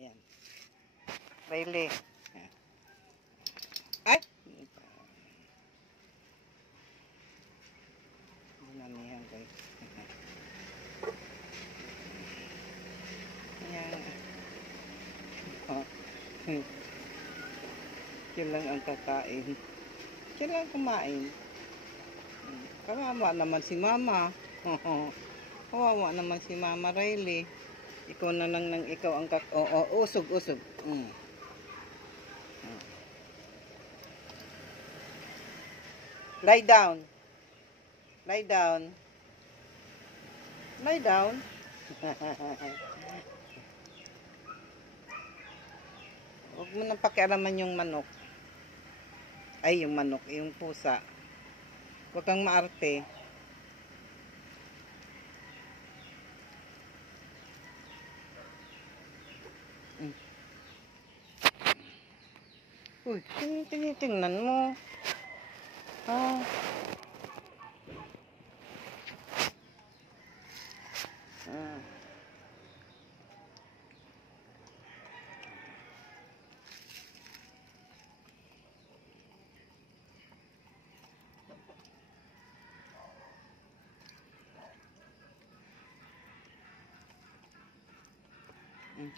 Ayan. Riley. Ay! Dinamihan guys. Ayan. Oh. Yan lang ang kakain. Yan lang kumain. Kawawa naman si mama. Kawawa naman si mama Riley. Ikaw na lang nang ikaw ang usog. Lie down. Lie down. Lie down. Huwag mo nang pakialaman yung manok. Ay, yung manok, yung pusa. Huwag kang maarte. Uy, tinitingnan mo. Ah.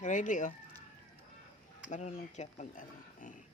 Riley, oh. Marunong siya pag ano.